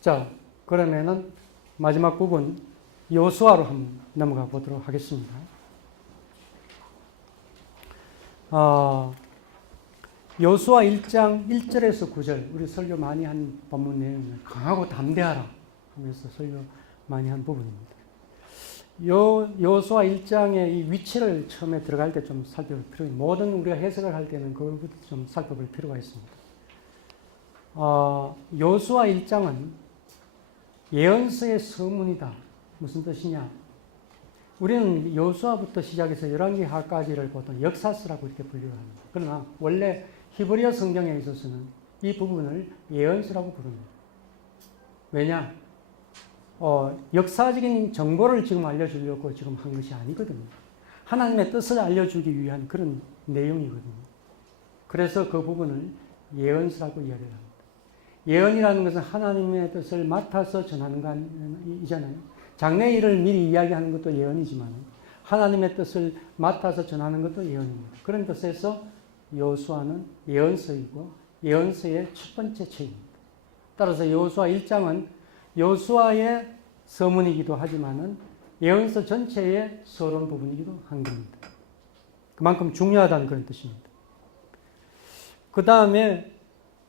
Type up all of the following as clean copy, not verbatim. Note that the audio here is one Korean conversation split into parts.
자, 그러면은 마지막 부분 여호수아로 한번 넘어가 보도록 하겠습니다. 여호수아 1장 1절에서 9절, 우리 설교 많이 한 본문 내용을 강하고 담대하라 하면서 설교 많이 한 부분입니다. 여호수아 1장의 이 위치를 처음에 들어갈 때 좀 살펴볼 필요가 있습니다. 모든 우리가 해석을 할 때는 그것부터 좀 살펴볼 필요가 있습니다. 여호수아 1장은 예언서의 서문이다. 무슨 뜻이냐? 우리는 여호수아부터 시작해서 열왕기하까지를 보통 역사서라고 이렇게 분류를 합니다. 그러나 원래 히브리어 성경에 있어서는 이 부분을 예언서라고 부릅니다. 왜냐? 역사적인 정보를 지금 알려주려고 지금 한 것이 아니거든요. 하나님의 뜻을 알려주기 위한 그런 내용이거든요. 그래서 그 부분을 예언서라고 이야기를 합니다. 예언이라는 것은 하나님의 뜻을 맡아서 전하는 거 이잖아요. 장래 일을 미리 이야기하는 것도 예언이지만 하나님의 뜻을 맡아서 전하는 것도 예언입니다. 그런 뜻에서 여호수아는 예언서이고 예언서의 첫 번째 책입니다. 따라서 여호수아 1장은 여호수아의 서문이기도 하지만은 예언서 전체의 서론 부분이기도 한 겁니다. 그만큼 중요하다는 그런 뜻입니다. 그 다음에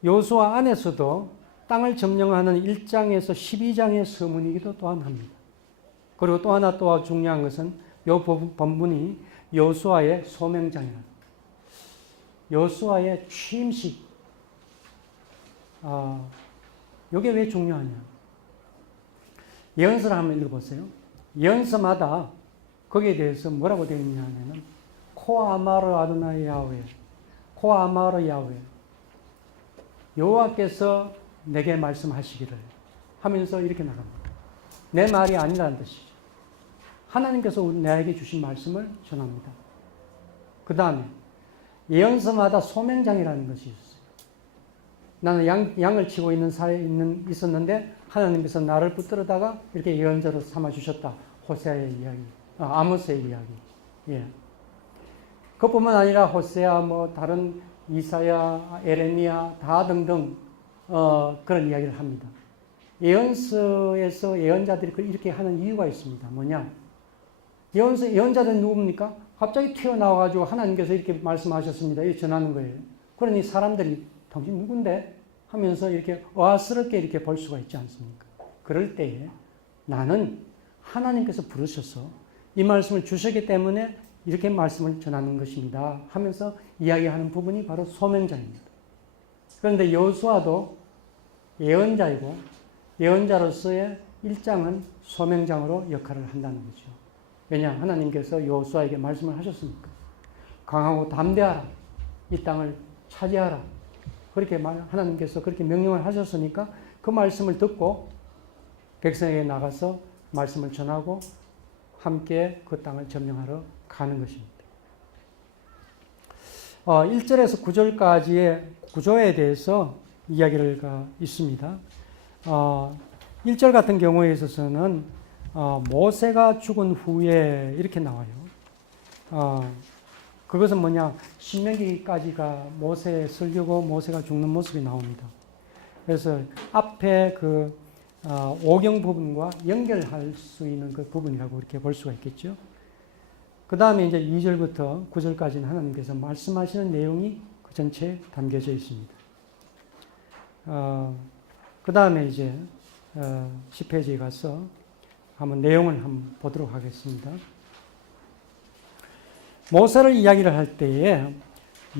여호수아 안에서도 땅을 점령하는 1장에서 12장의 서문이기도 또한 합니다. 그리고 또 하나 또 중요한 것은 이 본문이 여호수아의 소명장이라. 여호수아의 취임식. 이게 왜 중요하냐? 예언서를 한번 읽어보세요. 예언서마다 거기에 대해서 뭐라고 되어 있냐 하면은 코아마르 아도나이 야훼, 코아마르 야훼, 여호와께서 내게 말씀하시기를 하면서 이렇게 나갑니다. 내 말이 아니라는 뜻이죠. 하나님께서 나에게 주신 말씀을 전합니다. 그 다음에 예언서마다 소명장이라는 것이 있어요. 나는 양을 치고 있는 사이에 있었는데 하나님께서 나를 붙들어다가 이렇게 예언자로 삼아주셨다. 호세아의 이야기, 아모스의 이야기. 예. 그뿐만 아니라 호세아, 다른 이사야, 에레미야 다 등등 그런 이야기를 합니다. 예언서에서 예언자들이 이렇게 하는 이유가 있습니다. 뭐냐? 예언자들은 누굽니까? 갑자기 튀어나와가지고 하나님께서 이렇게 말씀하셨습니다. 이렇게 전하는 거예요. 그러니 사람들이 당신 누군데? 하면서 이렇게 어아스럽게 이렇게 볼 수가 있지 않습니까? 그럴 때에 나는 하나님께서 부르셔서 이 말씀을 주셨기 때문에 이렇게 말씀을 전하는 것입니다. 하면서 이야기하는 부분이 바로 소명자입니다. 그런데 여호수아도 예언자이고 예언자로서의 1장은 소명장으로 역할을 한다는 거죠. 왜냐? 하나님께서 여호수아에게 말씀을 하셨으니까. 강하고 담대하라. 이 땅을 차지하라. 그렇게 하나님께서 그렇게 명령을 하셨으니까 그 말씀을 듣고 백성에게 나가서 말씀을 전하고 함께 그 땅을 점령하러 가는 것입니다. 1절에서 9절까지의 구조에 대해서 이야기를 있습니다. 1절 같은 경우에 있어서는 모세가 죽은 후에 이렇게 나와요. 그것은 뭐냐? 신명기까지가 모세의 설교고 모세가 죽는 모습이 나옵니다. 그래서 앞에 그 오경 부분과 연결할 수 있는 그 부분이라고 이렇게 볼 수가 있겠죠. 그 다음에 이제 2절부터 9절까지는 하나님께서 말씀하시는 내용이 그 전체에 담겨져 있습니다. 그 다음에 이제 10페이지에 가서 한번 내용을 한번 보도록 하겠습니다. 모세를 이야기를 할 때에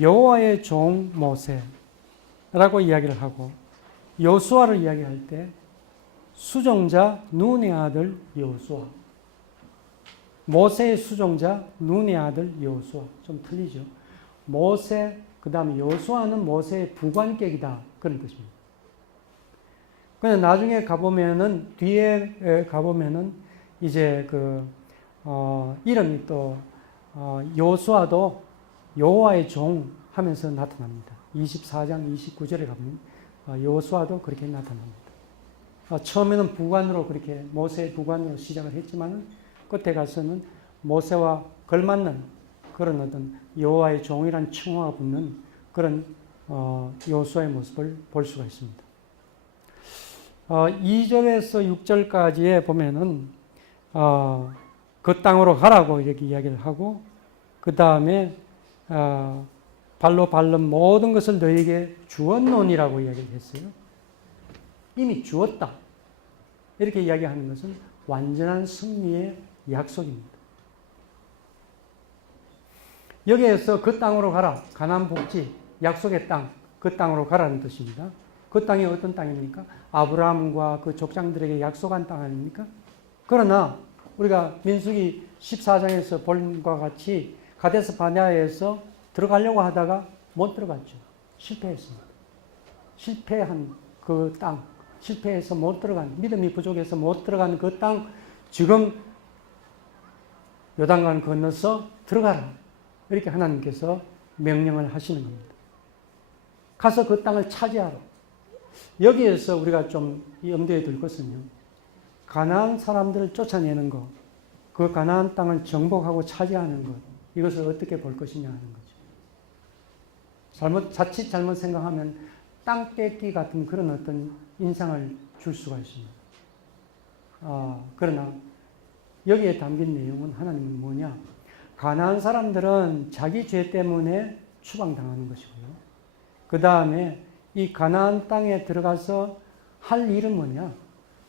여호와의 종 모세라고 이야기를 하고 여호수아를 이야기할 때 수종자 눈의 아들 여호수아. 모세의 수종자 눈의 아들 여호수아. 좀 틀리죠. 모세 그 다음에 여호수아는 모세의 부관격이다. 그런 뜻입니다. 그런데 나중에 가보면은 뒤에 가보면은 이제 이름이 또 여호수아도 여호와의 종 하면서 나타납니다. 24장 29절에 가면 여호수아도 그렇게 나타납니다. 처음에는 부관으로 그렇게 모세의 부관으로 시작을 했지만 끝에 가서는 모세와 걸맞는 그런 어떤 여호와의 종이란 칭호가 붙는 그런 여호수아의 모습을 볼 수가 있습니다. 2절에서 6절까지에 보면은 그 땅으로 가라고 이렇게 이야기를 하고, 그 다음에 발로 밟는 모든 것을 너에게 주었노니라고 이야기를 했어요. 이미 주었다. 이렇게 이야기하는 것은 완전한 승리의 약속입니다. 여기에서 그 땅으로 가라. 가나안 복지, 약속의 땅, 그 땅으로 가라는 뜻입니다. 그 땅이 어떤 땅입니까? 아브라함과 그 족장들에게 약속한 땅 아닙니까? 그러나 우리가 민수기 14장에서 본 것과 같이 가데스 바네아에서 들어가려고 하다가 못 들어갔죠. 실패했습니다. 실패한 그 땅, 실패해서 못 들어간, 믿음이 부족해서 못 들어간 그 땅, 지금 요단강 건너서 들어가라. 이렇게 하나님께서 명령을 하시는 겁니다. 가서 그 땅을 차지하라. 여기에서 우리가 좀 염두에 둘 것은요, 가나안 사람들을 쫓아내는 것, 그 가나안 땅을 정복하고 차지하는 것, 이것을 어떻게 볼 것이냐 하는 거죠. 자칫 잘못 생각하면 땅 뺏기 같은 그런 어떤 인상을 줄 수가 있습니다. 그러나 여기에 담긴 내용은 하나님은 뭐냐? 가나안 사람들은 자기 죄 때문에 추방당하는 것이고요. 그 다음에 이 가나안 땅에 들어가서 할 일은 뭐냐?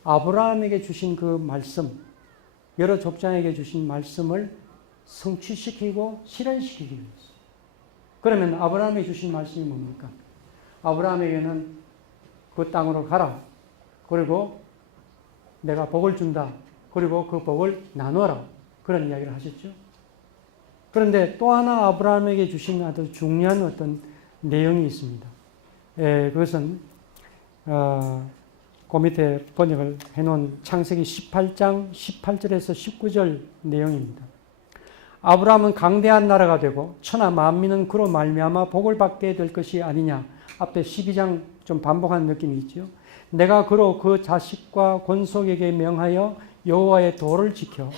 아브라함에게 주신 그 말씀, 여러 족장에게 주신 말씀을 성취시키고 실현시키기 위해서. 그러면 아브라함에게 주신 말씀이 뭡니까? 아브라함에게는 그 땅으로 가라. 그리고 내가 복을 준다. 그리고 그 복을 나눠라. 그런 이야기를 하셨죠. 그런데 또 하나 아브라함에게 주신 아주 중요한 어떤 내용이 있습니다. 그것은 그 밑에 번역을 해놓은 창세기 18장 18절에서 19절 내용입니다. 아브라함은 강대한 나라가 되고 천하 만민은 그로 말미암아 복을 받게 될 것이 아니냐. 앞에 12장 좀 반복하는 느낌이 있죠. 내가 그로 그 자식과 권속에게 명하여 여호와의 도를 지켜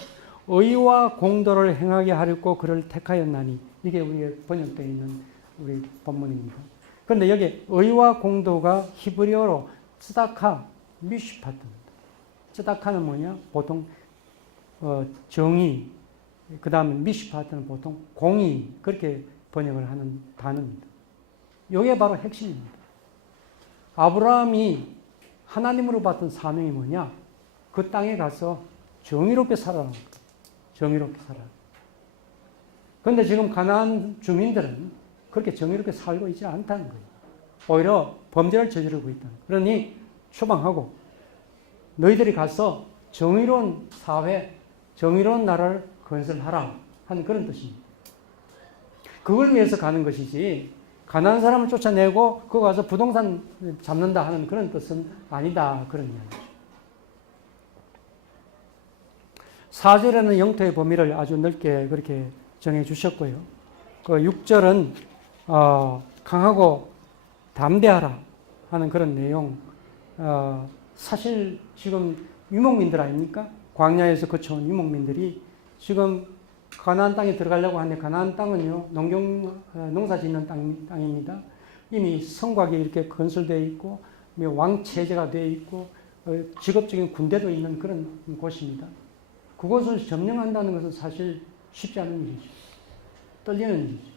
의와 공도를 행하게 하려고 그를 택하였나니. 이게 우리의 번역되어 있는 우리 본문입니다. 그런데 여기 의와 공도가 히브리어로 츠다카 미슈파트입니다. 츠다카는 뭐냐? 보통 정의, 그 다음에 미슈파트는 보통 공의, 그렇게 번역을 하는 단어입니다. 이게 바로 핵심입니다. 아브라함이 하나님으로 받은 사명이 뭐냐? 그 땅에 가서 정의롭게 살아라. 정의롭게 살아라. 그런데 지금 가나안 주민들은 그렇게 정의롭게 살고 있지 않다는 거예요. 오히려 범죄를 저지르고 있다. 그러니 추방하고 너희들이 가서 정의로운 사회, 정의로운 나라를 건설하라 하는 그런 뜻입니다. 그걸 위해서 가는 것이지 가난한 사람을 쫓아내고 그거 가서 부동산 잡는다 하는 그런 뜻은 아니다. 그런 이야기죠. 4절에는 영토의 범위를 아주 넓게 그렇게 정해 주셨고요. 그 6절은 강하고 담대하라 하는 그런 내용. 사실 지금 유목민들 아닙니까? 광야에서 거쳐온 유목민들이 지금 가나안 땅에 들어가려고 하는데 가나안 땅은요, 농사 짓는 땅입니다. 이미 성곽이 이렇게 건설되어 있고 왕체제가 되어 있고 직업적인 군대도 있는 그런 곳입니다. 그곳을 점령한다는 것은 사실 쉽지 않은 일이죠. 떨리는 일이죠.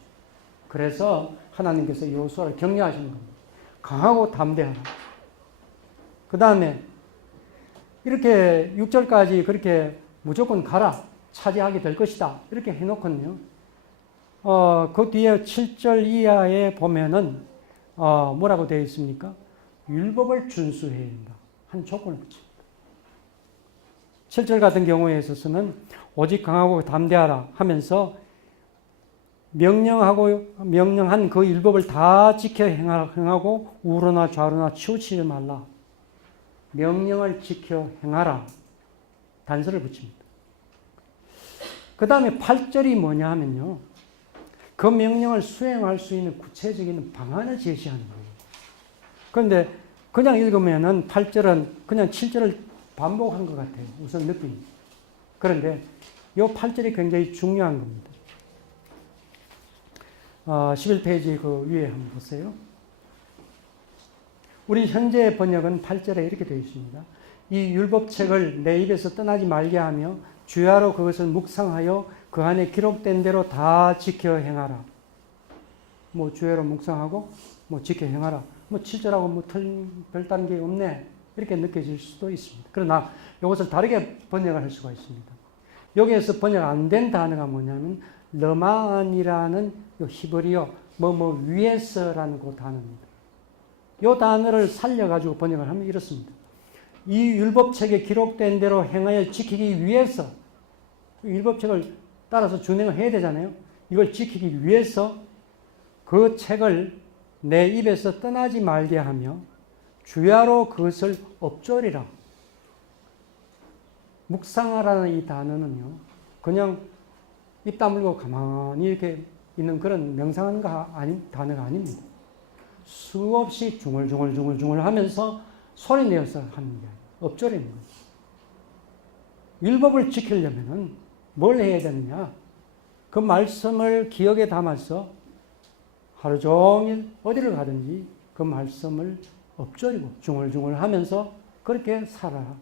그래서 하나님께서 여호수아를 격려하시는 겁니다. 강하고 담대하라. 그 다음에 이렇게 6절까지 그렇게 무조건 가라. 차지하게 될 것이다. 이렇게 해놓거든요. 그 뒤에 7절 이하에 보면은 뭐라고 되어 있습니까? 율법을 준수해야 된다. 한 조건을 붙입니다. 7절 같은 경우에 있어서는 오직 강하고 담대하라 하면서 명령한 그 율법을 다 지켜 행하고 우로나 좌로나 치우치지 말라. 명령을 지켜 행하라. 단서를 붙입니다. 그 다음에 8절이 뭐냐 하면요. 그 명령을 수행할 수 있는 구체적인 방안을 제시하는 거예요. 그런데 그냥 읽으면은 8절은 그냥 7절을 반복한 것 같아요. 우선 느낌이. 그런데 이 8절이 굉장히 중요한 겁니다. 11페이지 그 위에 한번 보세요. 우리 현재 번역은 8절에 이렇게 되어 있습니다. 이 율법책을 내 입에서 떠나지 말게 하며 주야로 그것을 묵상하여 그 안에 기록된 대로 다 지켜 행하라. 뭐 주야로 묵상하고 뭐 지켜 행하라. 뭐 7절하고 뭐 별다른 게 없네. 이렇게 느껴질 수도 있습니다. 그러나 이것을 다르게 번역을 할 수가 있습니다. 여기에서 번역 안 된 단어가 뭐냐면 러마안이라는 히브리어 뭐 위에서라는 그 단어입니다. 이 단어를 살려가지고 번역을 하면 이렇습니다. 이 율법책에 기록된 대로 행하여 지키기 위해서 율법책을 따라서 준행을 해야 되잖아요. 이걸 지키기 위해서 그 책을 내 입에서 떠나지 말게 하며 주야로 그것을 엎조리라. 묵상하라는 이 단어는요, 그냥 입 다물고 가만히 이렇게 있는 그런 명상하는 단어가 아닙니다. 수없이 중얼중얼 하면서 소리 내어서 하는 게 아니에요. 엎조리는 거예요. 율법을 지키려면 뭘 해야 되느냐? 그 말씀을 기억에 담아서 하루 종일 어디를 가든지 그 말씀을 엎조리고 중얼중얼 하면서 그렇게 살아라.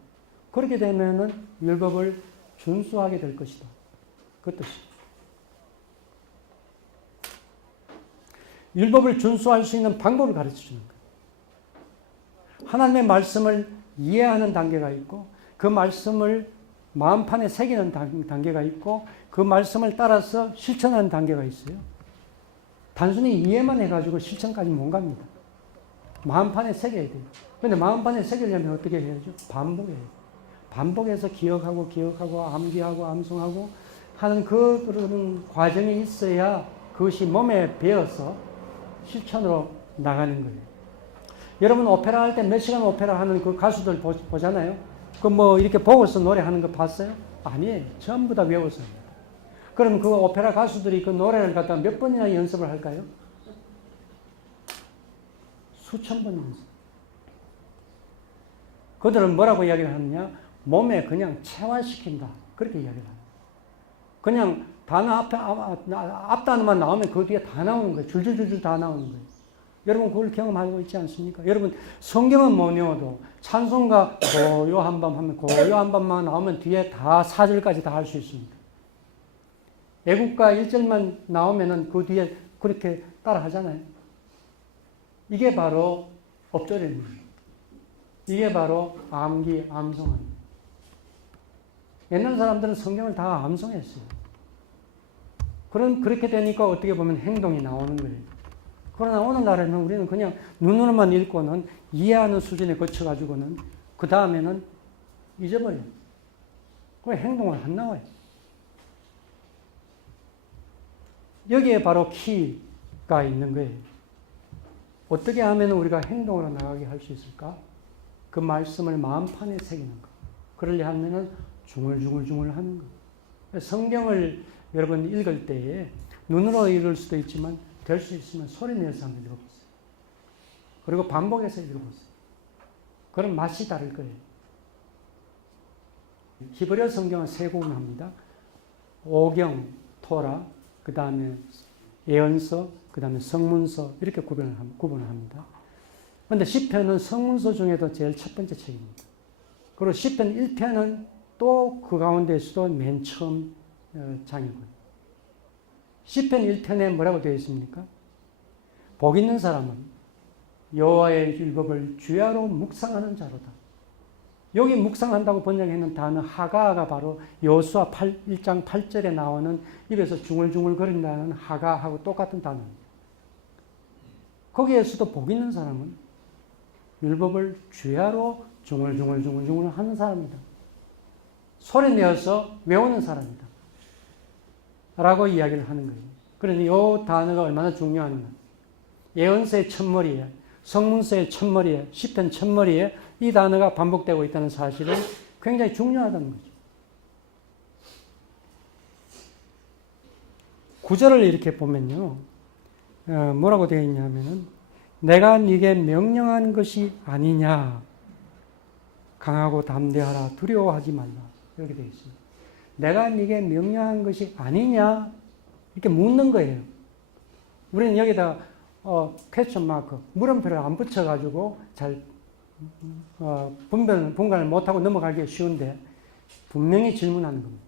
그렇게 되면은 율법을 준수하게 될 것이다. 그 뜻입니다. 율법을 준수할 수 있는 방법을 가르쳐 주는 거예요. 하나님의 말씀을 이해하는 단계가 있고 그 말씀을 마음판에 새기는 단계가 있고 그 말씀을 따라서 실천하는 단계가 있어요. 단순히 이해만 해가지고 실천까지 못 갑니다. 마음판에 새겨야 돼요. 그런데 마음판에 새기려면 어떻게 해야죠? 반복해야 돼요. 반복해서 기억하고 암기하고 암송하고 하는 그런 과정이 있어야 그것이 몸에 배어서 실천으로 나가는 거예요. 여러분 오페라 할 때 몇 시간 오페라 하는 그 가수들 보잖아요. 그 뭐 이렇게 보고서 노래하는 거 봤어요? 아니에요. 전부 다 외워서 합니다. 그럼 그 오페라 가수들이 그 노래를 갖다 몇 번이나 연습을 할까요? 수천 번 연습. 그들은 뭐라고 이야기를 하느냐? 몸에 그냥 체화시킨다. 그렇게 이야기를 합니다. 그냥 단어 앞 단어만 나오면 그 뒤에 다 나오는 거예요. 줄줄줄줄 다 나오는 거예요. 여러분 그걸 경험하고 있지 않습니까? 여러분 성경은 못 외워도 찬송가 고요 한 번 하면 고요 한 번만 나오면 뒤에 다 4절까지 다 할 수 있습니다. 애국가 1절만 나오면은 그 뒤에 그렇게 따라 하잖아요. 이게 바로 엎조리는 거예요. 이게 바로 암기, 암송하는 거예요. 옛날 사람들은 성경을 다 암송했어요. 그렇게 되니까 어떻게 보면 행동이 나오는 거예요. 그러나 오늘날에는 우리는 그냥 눈으로만 읽고는 이해하는 수준에 거쳐가지고는 그 다음에는 잊어버려요. 그럼 행동을 안 나와요. 여기에 바로 키가 있는 거예요. 어떻게 하면 우리가 행동으로 나가게 할 수 있을까? 그 말씀을 마음판에 새기는 거. 그러려 하면은 중얼중얼 하는 거. 성경을 여러분 읽을 때에 눈으로 읽을 수도 있지만 될 수 있으면 소리 내서 한번 읽어보세요. 그리고 반복해서 읽어보세요. 그럼 맛이 다를 거예요. 히브리어 성경은 세 구분합니다. 오경, 토라, 그 다음에 예언서, 그 다음에 성문서 이렇게 구분을 합니다. 그런데 시편은 성문서 중에도 제일 첫 번째 책입니다. 그리고 시편 1편은 또 그 가운데서도 맨 처음 장이고요. 시편 1편에 뭐라고 되어 있습니까? 복 있는 사람은 여호와의 율법을 주야로 묵상하는 자로다. 여기 묵상한다고 번역했는 단어 하가가 바로 여호수아 1장 8절에 나오는 입에서 중얼중얼 거린다는 하가하고 똑같은 단어입니다. 거기에서도 복 있는 사람은 율법을 주야로 중얼중얼 하는 사람이다. 소리 내어서 외우는 사람이다. 라고 이야기를 하는 거예요. 그러니 이 단어가 얼마나 중요하는가. 예언서의 첫머리에, 성문서의 첫머리에, 시편 첫머리에 이 단어가 반복되고 있다는 사실은 굉장히 중요하다는 거죠. 구절을 이렇게 보면요. 뭐라고 되어 있냐면은 내가 네게 명령한 것이 아니냐. 강하고 담대하라. 두려워하지 말라. 이렇게 되어 있습니다. 내가 네게 명령한 것이 아니냐? 이렇게 묻는 거예요. 우리는 여기다 퀘스천 마크, 물음표를 안 붙여가지고 잘 분간을 못하고 넘어가기 쉬운데 분명히 질문하는 겁니다.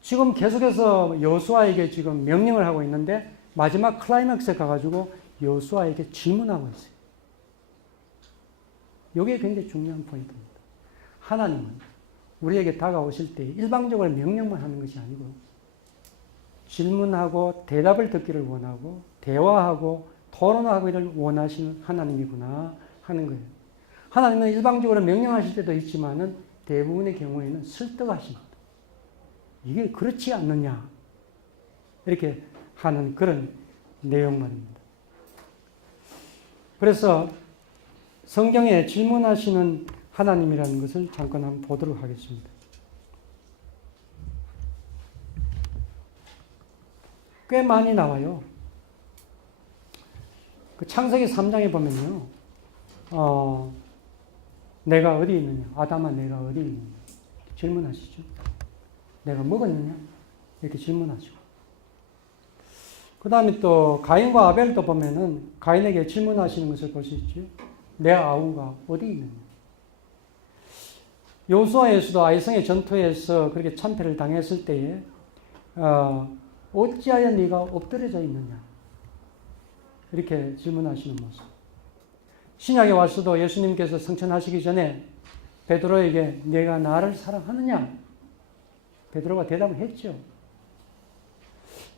지금 계속해서 여호수아에게 지금 명령을 하고 있는데 마지막 클라이맥스에 가가지고 여호수아에게 질문하고 있어요. 이게 굉장히 중요한 포인트입니다. 하나님은 우리에게 다가오실 때 일방적으로 명령만 하는 것이 아니고 질문하고 대답을 듣기를 원하고 대화하고 토론하기를 원하시는 하나님이구나 하는 거예요. 하나님은 일방적으로 명령하실 때도 있지만은 대부분의 경우에는 설득하십니다. 이게 그렇지 않느냐 이렇게 하는 그런 내용 말입니다. 그래서 성경에 질문하시는 하나님이라는 것을 잠깐 한번 보도록 하겠습니다. 꽤 많이 나와요. 그 창세기 3장에 보면요. 내가 어디 있느냐? 아담아 내가 어디 있느냐? 질문하시죠. 내가 먹었느냐? 이렇게 질문하시고. 그 다음에 또 가인과 아벨도 보면은 가인에게 질문하시는 것을 볼 수 있죠. 내 아우가 어디 있느냐? 여호수아에서도 아이성의 전투에서 그렇게 참패를 당했을 때에 어찌하여 네가 엎드려져 있느냐? 이렇게 질문하시는 모습. 신약에 와서도 예수님께서 승천하시기 전에 베드로에게 네가 나를 사랑하느냐? 베드로가 대답을 했죠.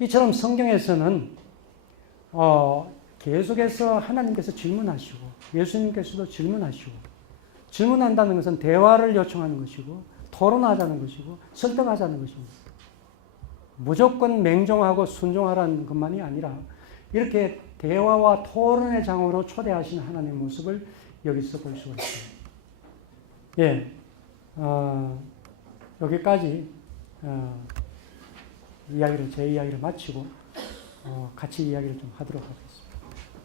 이처럼 성경에서는 계속해서 하나님께서 질문하시고 예수님께서도 질문하시고 질문한다는 것은 대화를 요청하는 것이고 토론하자는 것이고 설득하자는 것입니다. 무조건 맹종하고 순종하라는 것만이 아니라 이렇게 대화와 토론의 장으로 초대하시는 하나님의 모습을 여기서 볼 수가 있습니다. 예, 여기까지 제 이야기를 마치고 같이 이야기를 좀 하도록 하겠습니다.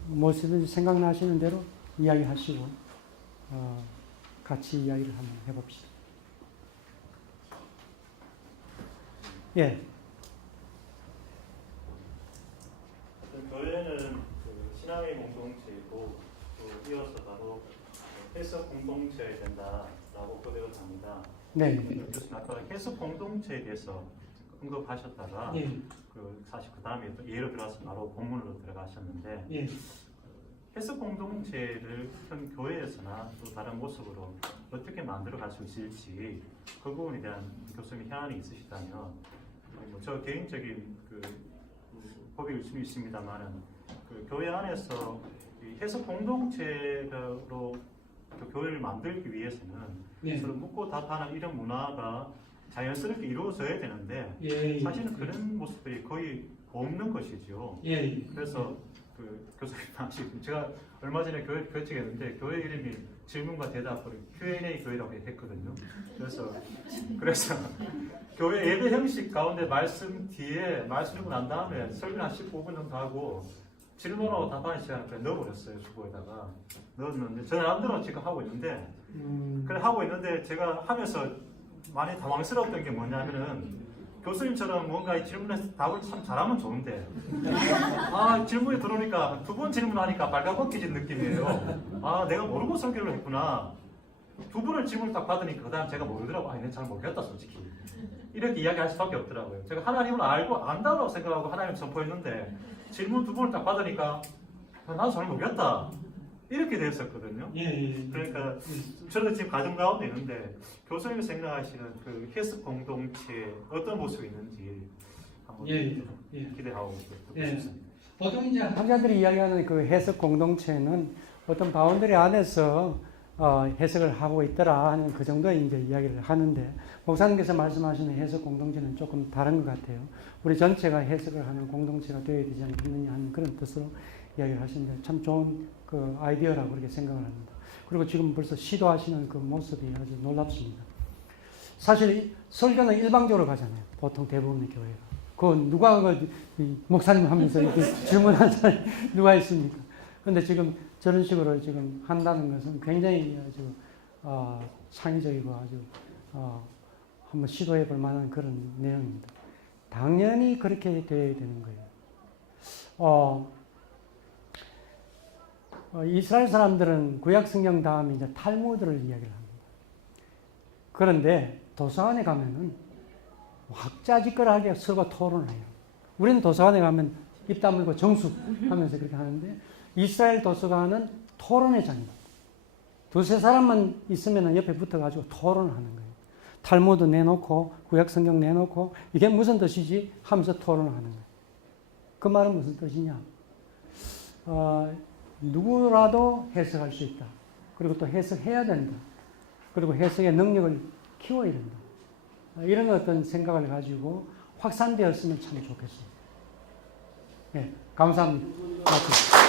무엇이든지 생각나시는 대로 이야기하시고 같이 이야기를 한번 해봅시다. 예. 교회는 그 신앙의 공동체이고 또 이어서 바로 해석 공동체가 된다라고 고백을 합니다. 네. 교수님 아까 해석 공동체에 대해서 언급하셨다가 예. 사실 그 다음에 또 예를 들어서 바로 본문으로 들어가셨는데 예. 해석 공동체를 현 교회에서나 또 다른 모습으로 어떻게 만들어갈 수 있을지 그 부분에 대한 교수님 현안이 있으시다면 저 개인적인 고백일 수는 있습니다만은 교회 안에서 해석 공동체로 교회를 만들기 위해서는 서로 묻고 답하는 이런 문화가 자연스럽게 이루어져야 되는데 사실은 그런 모습들이 거의 없는 것이죠. 그래서 교수님 제가 얼마 전에 교회 개척했는데 교회 이름이 질문과 대답을 Q&A 교회라고 했거든요. 그래서 교회 예배 형식 가운데 말씀 뒤에 말씀 읽고 난 다음에 설교 한 15분 정도 하고 질문하고 답하는 시간을 넣어버렸어요. 주보에다가 넣었는데 저 나름대로 지금 하고 있는데 그래 하고 있는데 제가 하면서 많이 당황스러웠던 게 뭐냐면은 교수님처럼 뭔가 이 질문에서 답을 참 잘하면 좋은데 질문이 들어오니까 두 번 질문하니까 발가벗겨진 느낌이에요. 내가 모르고 설교를 했구나. 두 번을 질문을 딱 받으니까 그 다음 제가 모르더라고. 내가 잘 모르겠다 솔직히. 이렇게 이야기할 수밖에 없더라고요. 제가 하나님을 안다고 생각하고 하나님 선포했는데 질문 두 번을 딱 받으니까 나도 잘 모르겠다. 이렇게 됐었거든요. 그러니까 저는 지금 가정 가운데 있는데 교수님이 생각하시는 그 해석 공동체 어떤 모습이 있는지 한번 기대하고 싶습니다. 보통 이제 학자들이 이야기하는 그 해석 공동체는 어떤 바운더리 안에서 해석을 하고 있더라 하는 그 정도의 이제 이야기를 하는데 목사님께서 말씀하시는 해석 공동체는 조금 다른 것 같아요. 우리 전체가 해석을 하는 공동체가 되어야 되지 않겠느냐 하는 그런 뜻으로 이야기를 하시는데 참 좋은 그 아이디어라고 그렇게 생각을 합니다. 그리고 지금 벌써 시도하시는 그 모습이 아주 놀랍습니다. 사실 설교는 일방적으로 가잖아요. 보통 대부분의 교회가. 누가 목사님 하면서 이렇게 질문한 사람이 누가 있습니까? 그런데 지금 저런 식으로 지금 한다는 것은 굉장히 아주 창의적이고 아주 한번 시도해 볼 만한 그런 내용입니다. 당연히 그렇게 되어야 되는 거예요. 이스라엘 사람들은 구약 성경 다음에 이제 탈무드를 이야기를 합니다. 그런데 도서관에 가면은 학자지껄하게 서로 토론을 해요. 우리는 도서관에 가면 입 다물고 정숙하면서 그렇게 하는데 이스라엘 도서관은 토론의 장입니다. 두세 사람만 있으면 옆에 붙어가지고 토론을 하는 거예요. 탈무드 내놓고 구약 성경 내놓고 이게 무슨 뜻이지 하면서 토론을 하는 거예요. 그 말은 무슨 뜻이냐? 누구라도 해석할 수 있다. 그리고 또 해석해야 된다. 그리고 해석의 능력을 키워야 된다. 이런 어떤 생각을 가지고 확산되었으면 참 좋겠습니다. 네, 감사합니다.